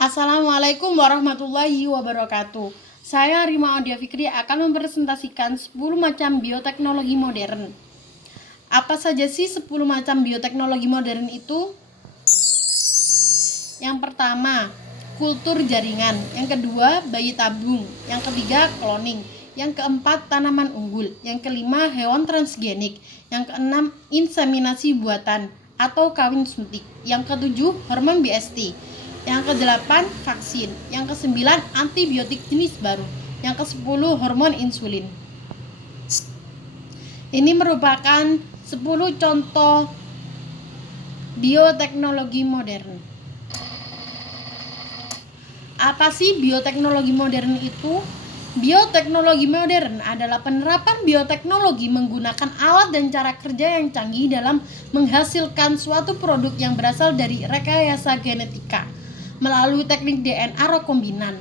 Assalamualaikum warahmatullahi wabarakatuh. Saya Rima Audia Fikri akan mempresentasikan 10 macam bioteknologi modern. Apa saja sih 10 macam bioteknologi modern itu? Yang pertama, kultur jaringan. Yang kedua, bayi tabung. Yang ketiga, cloning. Yang keempat, tanaman unggul. Yang kelima, hewan transgenik. Yang keenam, inseminasi buatan atau kawin suntik. Yang ketujuh, hormon BST. Yang kedelapan, vaksin. Yang kesembilan, antibiotik jenis baru. Yang kesepuluh, hormon insulin. Ini merupakan 10 contoh bioteknologi modern. Apa sih bioteknologi modern itu? Bioteknologi modern adalah penerapan bioteknologi menggunakan alat dan cara kerja yang canggih dalam menghasilkan suatu produk yang berasal dari rekayasa genetika melalui teknik DNA rekombinan,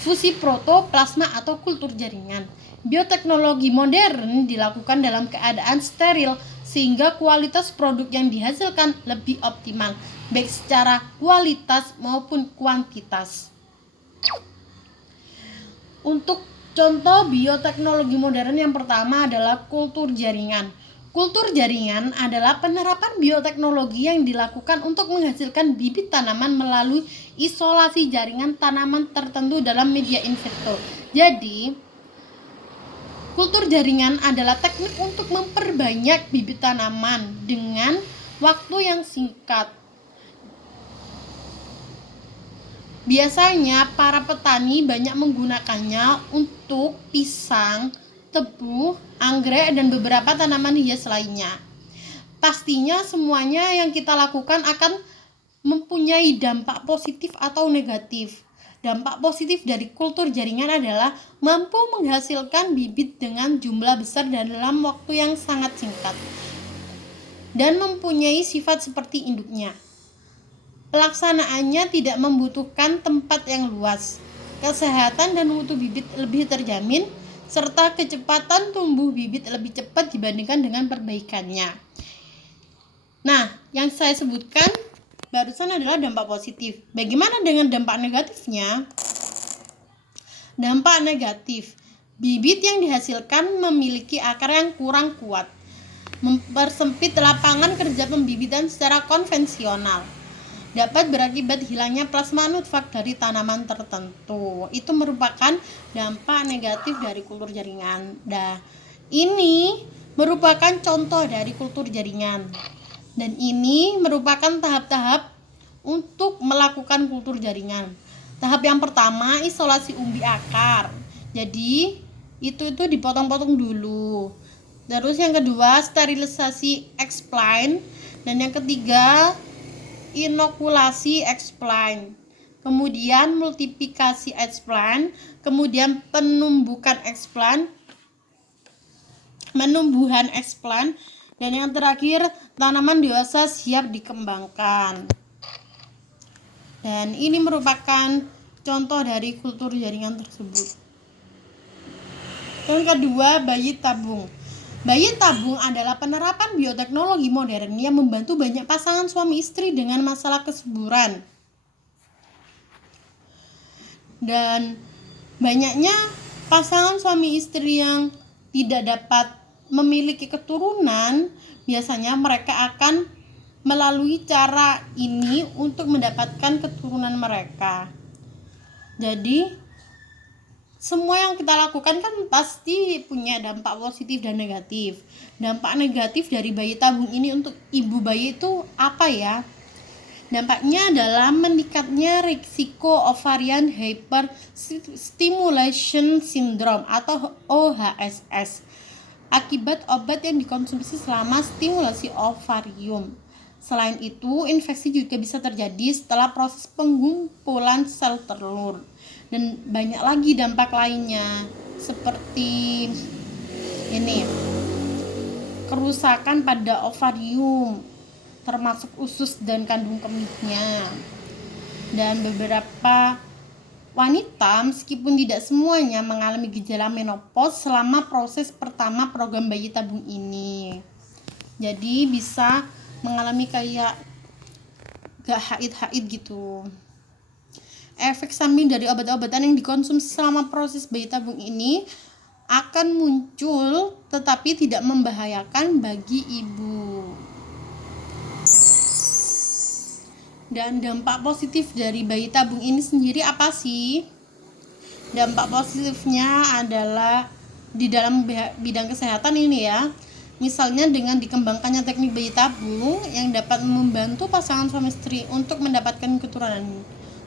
fusi proto, plasma, atau kultur jaringan. Bioteknologi modern dilakukan dalam keadaan steril sehingga kualitas produk yang dihasilkan lebih optimal, baik secara kualitas maupun kuantitas. Untuk contoh bioteknologi modern yang pertama adalah kultur jaringan. Kultur jaringan adalah penerapan bioteknologi yang dilakukan untuk menghasilkan bibit tanaman melalui isolasi jaringan tanaman tertentu dalam media infektor. Jadi, kultur jaringan adalah teknik untuk memperbanyak bibit tanaman dengan waktu yang singkat. Biasanya para petani banyak menggunakannya untuk pisang, tebu, anggrek, dan beberapa tanaman hias lainnya. Pastinya semuanya yang kita lakukan akan mempunyai dampak positif atau negatif. Dampak positif dari kultur jaringan adalah mampu menghasilkan bibit dengan jumlah besar dan dalam waktu yang sangat singkat, dan mempunyai sifat seperti induknya. Pelaksanaannya tidak membutuhkan tempat yang luas, kesehatan dan mutu bibit lebih terjamin, serta kecepatan tumbuh bibit lebih cepat dibandingkan dengan perbaikannya. Nah, yang saya sebutkan barusan adalah dampak positif. Bagaimana dengan dampak negatifnya? Dampak negatif, bibit yang dihasilkan memiliki akar yang kurang kuat, mempersempit lapangan kerja pembibitan secara konvensional, dapat berakibat hilangnya plasma nutfak dari tanaman tertentu. Itu merupakan dampak negatif dari kultur jaringan. Ini merupakan contoh dari kultur jaringan. Dan ini merupakan tahap-tahap untuk melakukan kultur jaringan. Tahap yang pertama, isolasi umbi akar. Jadi, itu dipotong-potong dulu. Terus yang kedua, sterilisasi explant. Dan yang ketiga, inokulasi explant, kemudian multiplikasi explant, kemudian penumbuhan explant, dan yang terakhir tanaman dewasa siap dikembangkan. Dan ini merupakan contoh dari kultur jaringan tersebut. Yang kedua, bayi tabung. Bayi tabung adalah penerapan bioteknologi modern yang membantu banyak pasangan suami istri dengan masalah kesuburan. Dan banyaknya pasangan suami istri yang tidak dapat memiliki keturunan, biasanya mereka akan melalui cara ini untuk mendapatkan keturunan mereka. Jadi semua yang kita lakukan kan pasti punya dampak positif dan negatif. Dampak negatif dari bayi tabung ini untuk ibu bayi itu apa ya? Dampaknya adalah meningkatnya risiko ovarian hyperstimulation syndrome atau OHSS akibat obat yang dikonsumsi selama stimulasi ovarium. Selain itu, infeksi juga bisa terjadi setelah proses pengumpulan sel telur. Dan banyak lagi dampak lainnya, seperti ini, kerusakan pada ovarium, termasuk usus dan kandung kemihnya. Dan beberapa wanita, meskipun tidak semuanya, mengalami gejala menopause selama proses pertama program bayi tabung ini. Jadi bisa mengalami kayak gak haid gitu. efek samping dari obat-obatan yang dikonsumsi selama proses bayi tabung ini akan muncul tetapi tidak membahayakan bagi ibu. Dan dampak positif dari bayi tabung ini sendiri apa sih? Dampak positifnya adalah di dalam bidang kesehatan ini ya. Misalnya dengan dikembangkannya teknik bayi tabung yang dapat membantu pasangan suami istri untuk mendapatkan keturunan,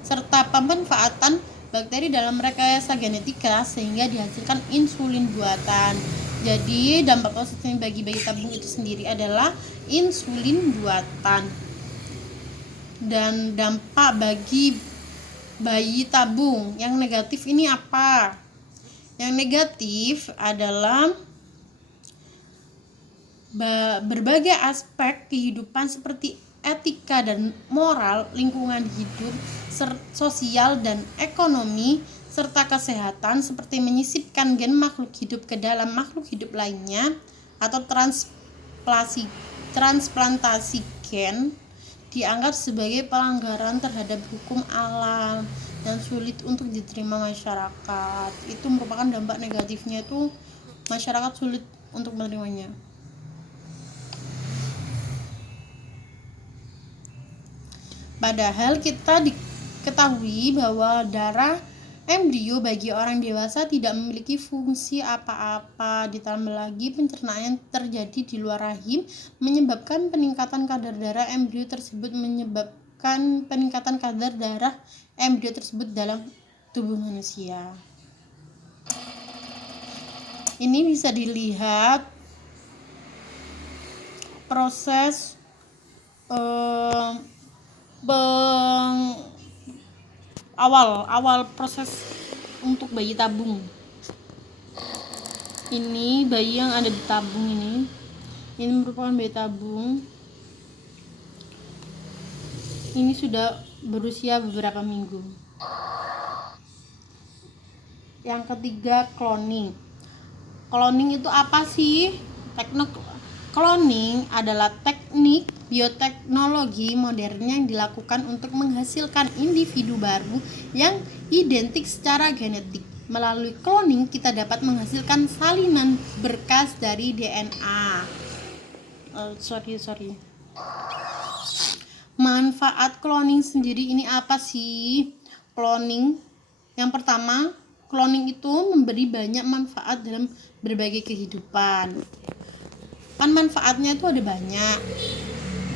serta pemanfaatan bakteri dalam rekayasa genetika sehingga dihasilkan insulin buatan. Jadi dampak positif bagi bayi tabung itu sendiri adalah insulin buatan. Dan dampak bagi bayi tabung yang negatif ini apa? Yang negatif adalah berbagai aspek kehidupan seperti etika dan moral, lingkungan hidup, sosial dan ekonomi, serta kesehatan seperti menyisipkan gen makhluk hidup ke dalam makhluk hidup lainnya atau transplantasi gen dianggap sebagai pelanggaran terhadap hukum alam dan sulit untuk diterima masyarakat. Itu merupakan dampak negatifnya, itu masyarakat sulit untuk menerimanya. Padahal kita diketahui bahwa darah embrio bagi orang dewasa tidak memiliki fungsi apa-apa, ditambah lagi pencernaan yang terjadi di luar rahim menyebabkan peningkatan kadar darah embrio tersebut dalam tubuh manusia. Ini bisa dilihat proses awal proses untuk bayi tabung. Ini bayi yang ada di tabung ini merupakan bayi tabung. Ini sudah berusia beberapa minggu. Yang ketiga, cloning. Cloning itu apa sih? Cloning adalah teknik bioteknologi modern yang dilakukan untuk menghasilkan individu baru yang identik secara genetik. Melalui cloning kita dapat menghasilkan salinan berkas dari DNA. Manfaat cloning sendiri ini apa sih? Cloning, yang pertama, cloning itu memberi banyak manfaat dalam berbagai kehidupan. Kan manfaatnya itu ada banyak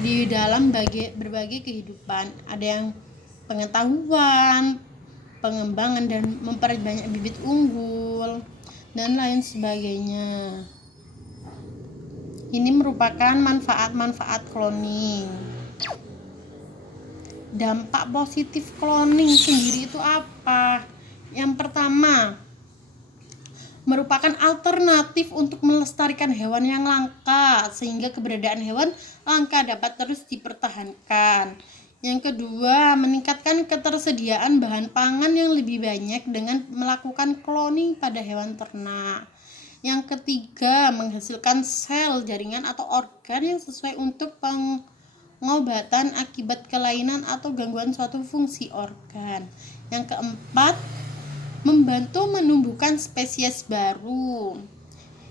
di dalam berbagai kehidupan. Ada yang pengetahuan, pengembangan dan memperbanyak bibit unggul dan lain sebagainya. Ini merupakan manfaat-manfaat cloning. Dampak positif cloning sendiri itu apa? Yang pertama, merupakan alternatif untuk melestarikan hewan yang langka sehingga keberadaan hewan langka dapat terus dipertahankan. Yang kedua, meningkatkan ketersediaan bahan pangan yang lebih banyak dengan melakukan cloning pada hewan ternak. Yang ketiga, menghasilkan sel, jaringan atau organ yang sesuai untuk pengobatan akibat kelainan atau gangguan suatu fungsi organ. Yang keempat, membantu menumbuhkan spesies baru.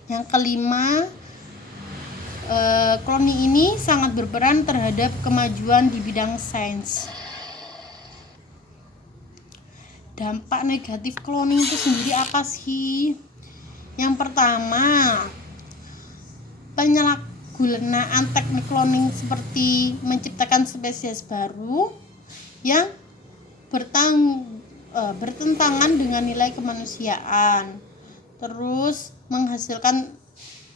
Yang kelima, cloning ini sangat berperan terhadap kemajuan di bidang sains. Dampak negatif cloning itu sendiri apa sih? Yang pertama, penyalahgunaan teknik cloning seperti menciptakan spesies baru yang bertentangan dengan nilai kemanusiaan, terus menghasilkan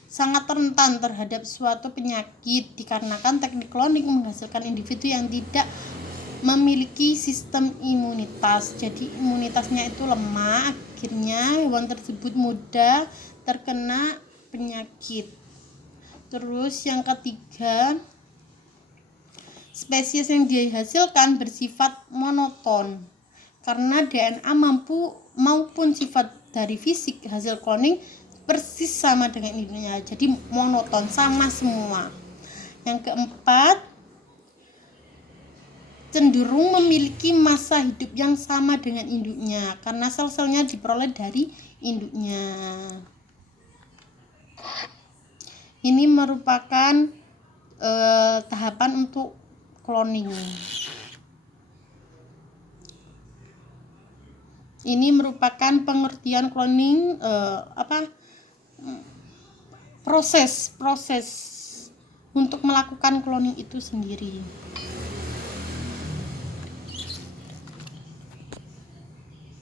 sangat rentan terhadap suatu penyakit dikarenakan teknik cloning menghasilkan individu yang tidak memiliki sistem imunitas. Jadi imunitasnya itu lemah, akhirnya hewan tersebut mudah terkena penyakit. Terus yang ketiga, spesies yang dihasilkan bersifat monoton karena DNA maupun sifat dari fisik hasil cloning persis sama dengan induknya, jadi monoton, sama semua. Yang keempat, cenderung memiliki masa hidup yang sama dengan induknya karena sel-selnya diperoleh dari induknya. Ini merupakan tahapan untuk cloning. Ini merupakan pengertian cloning, proses untuk melakukan cloning itu sendiri.